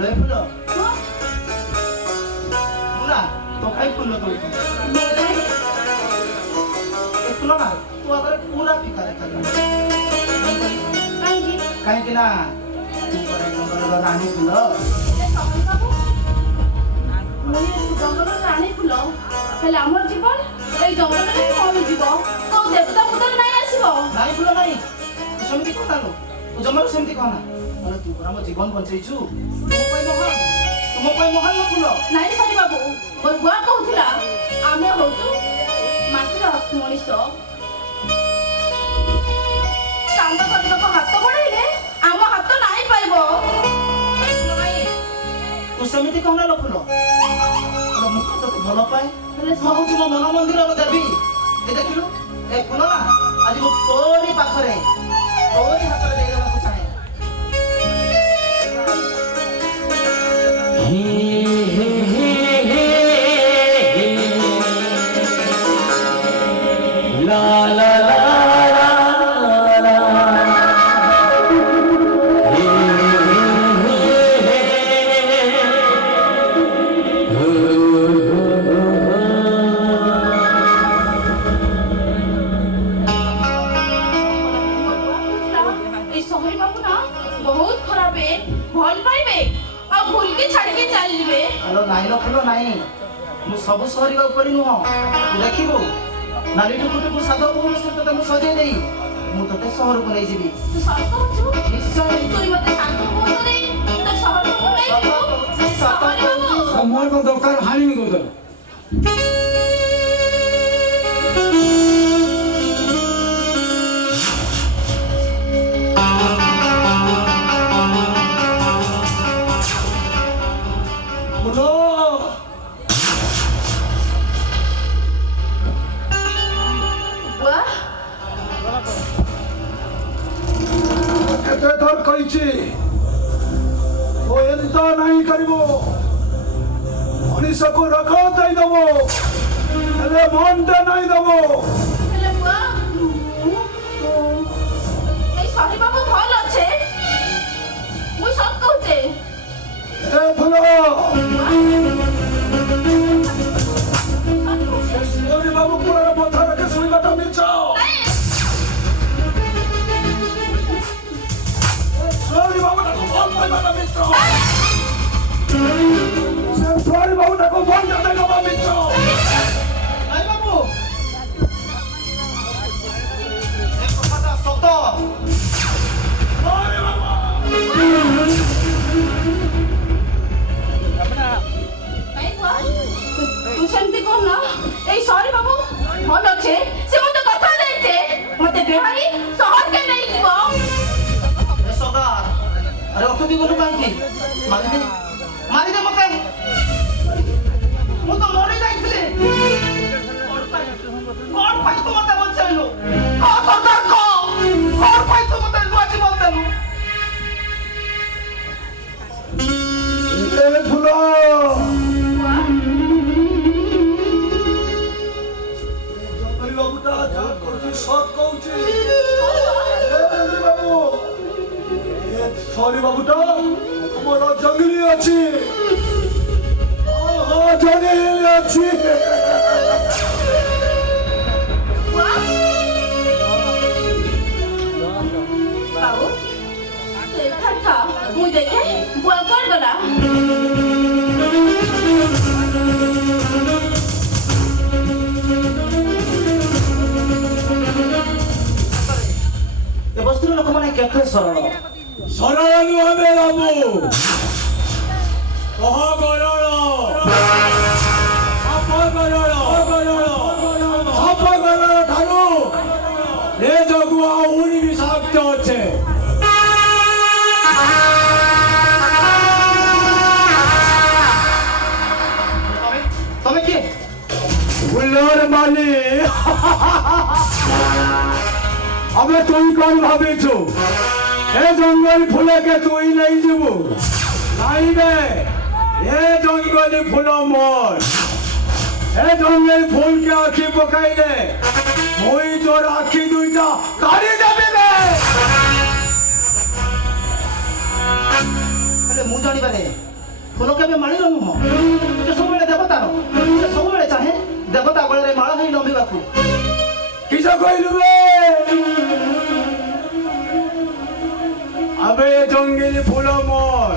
ले फुल मुना तो खाई फुल तो ए फुल ना तू अगर पूरा फिका देखा काहे कि ना तू पर नंबर रानी फुल मुई जंगल रानी फुल हेले हमर जीवन ए जंगल रे कोन जीव तो देवता पुत्र नाही आसीबो नाही फुल नाही समिति कोना लो तू जमर समिति कोना अरे तू हम जीवन बंचैछु तुम कोई मोहन न फुल नाही सरी बाबू मोर बुआ कहउथिला आमे होतु मात्र मनीष चांदा करनको हाथ बढाइले आम हाथ नाही पाइबो तू समिति कोना लो फुल अरे मुख तो भलो पाए हेले सहु तुम मन मंदिर अब देबी ए देखिलु ए फुल ना आज मो तोरी पाखरे तोरी हाथ रे देला को चाहे ला ला ला फुल नहीं मु सब सहरिया ऊपर नुह देखिबो नाली टुकुटु को सादो को से तते मु सजे देई मु तते शहर को नै जेबी तू सब कहछु निश्चय तू मते शांत हो तो दे तो शहर को नै जीवो समर को दरकार हानि को दर नहीं करिबो मनीष को रखो दई दबो अरे मनटा नहीं दबो हेले बुआ ए सरी बाबू भल अछि मुई सब कहूचे ए फुलो सरी बाबू पूरा माथा रखे सुई बाटा मिचो सरी बाबू को बोल पाई बाटा मिचो सरी बाबू को बोल जाते का बाबू मिचो आई बाबू एक कथा सतो सरी बाबू नहीं बुआ तू सेमती कोन ना ए सरी बाबू भल अछि से मते कथा देते मते बेहाई शहर के नहीं जीवो ए सदा अरे ओके दी बोलू कांकी मारी दे मते मु तो मरि जाइथिले कोन भाई तो मते बचाइलो आ सरदार को कोन भाई तो मते लुआची बचाइलो ए फुलो जंगली बाबूटा जा करती सत कहूची ए बाबू ए सॉरी बाबूटा मोर जंगली अछि ओ जंगली अछि बाबू से था मुई देखे बुआ कर गला ए बस्तर लोक माने केते सरल सरल नुहे बाबू कह गरल साप गरल ठारू ए जगु आउनी विषाक्त अच्छे तमे के फुलर माली हमें तुई कौन भाभी छु ए जंगल फूल के तुई नहीं जीवु नहीं बे ए जंगल फूल मोर ए जंगल फूल के आखी पकाई दे मोई तोर आखी दुईटा काढ़ी देबे बे अरे मु ଜାଣିବାରେ ଫୁଲ କେବେ ମାଳିର ନୁହଁ, ସେ ସବୁବେଳେ ଦେବତାର। ସେ ସବୁବେଳେ ଚାହେଁ ଦେବତା ବଳରେ ମାଳ ହେଇ ଲମ୍ବିବାକୁ। কিস কইলু বে আবে জঙ্গিল ফুল মোর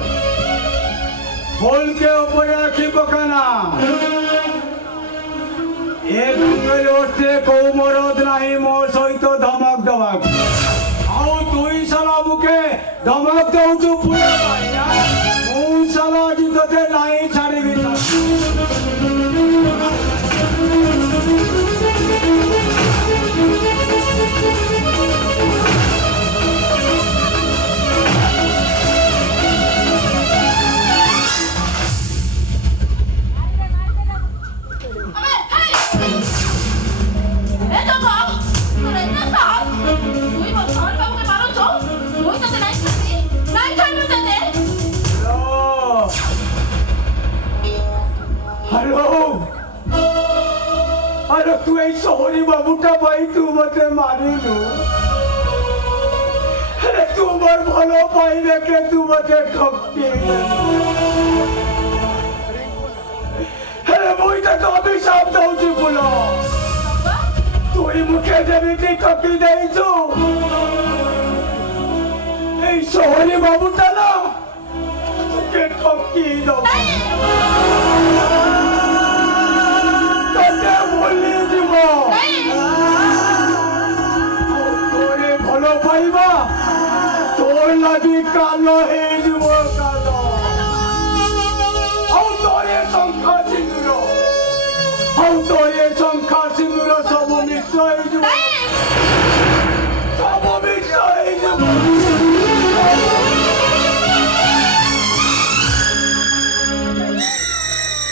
ফুলকে উপরে রাখি পকানা এ জঙ্গল উঠতে কৌ মরদ নাহি মোর সহিত ধমক দেওয়াক আও তুই শালা মুখে ধমক দেউছু ফুল পাইয়া মু শালা জিততে নাই ছাড়িবি না। হ্যালো আরে তুই এই শহরি বাবুটা পাই তুই মতে মারিলু আরে তোমার ভালো পাই রেখে তুই মতে ঠকতি আরে বইটা তো আমি সব দৌছি বলো তুই মুখে যেমিতি ঠকি দেইছু এই শহরি বাবুটা না তোকে ঠকি দাও বলি দিব তোরে ভালো পাইবা তোর লাগি কালো হে